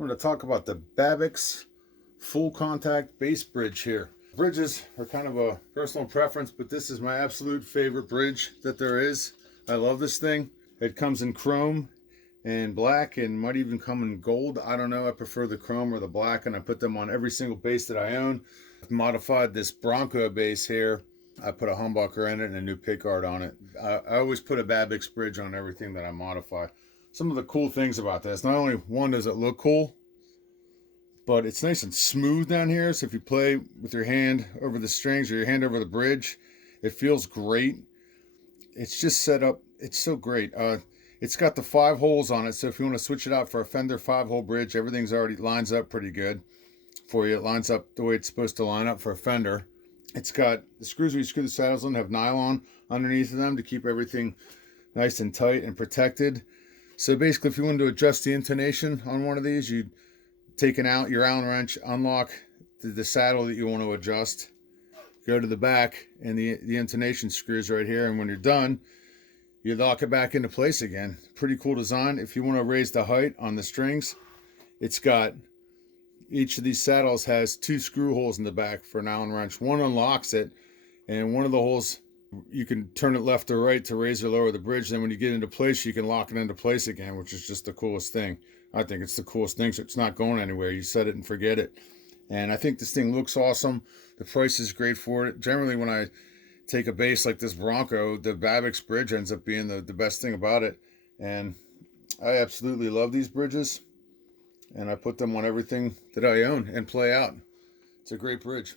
I'm going to talk about the Babicz full contact bass bridge here. Bridges are kind of a personal preference, but this is my absolute favorite bridge that there is. I love this thing. It comes in chrome and black and might even come in gold. I don't know. I prefer the chrome or the black, and I put them on every single bass that I own. I've modified this Bronco bass here. I put a humbucker in it and a new pickguard on it. I always put a Babicz bridge on everything that I modify. Some of the cool things about this, not only one does it look cool, but it's nice and smooth down here. So if you play with your hand over the strings or your hand over the bridge, it feels great. It's just set up, it's so great. It's got the 5 holes on it, so if you want to switch it out for a Fender 5-hole bridge, everything's already lines up pretty good for you. It lines up the way it's supposed to line up for a Fender. It's got the screws where you screw the saddles in have nylon underneath of them to keep everything nice and tight and protected. So basically, if you wanted to adjust the intonation on one of these, you'd take out your Allen wrench, unlock the saddle that you want to adjust, go to the back, and the intonation screws right here. And when you're done, you lock it back into place again. Pretty cool design. If you want to raise the height on the strings, it's got, each of these saddles has 2 screw holes in the back for an Allen wrench. One unlocks it, and one of the holes, you can turn it left or right to raise or lower the bridge. Then when you get into place, you can lock it into place again, which is just the coolest thing. I think it's the coolest thing, so it's not going anywhere. You set it and forget it. And I think this thing looks awesome. The price is great for it. Generally, when I take a bass like this Bronco, the Babicz bridge ends up being the best thing about it. And I absolutely love these bridges. And I put them on everything that I own and play out. It's a great bridge.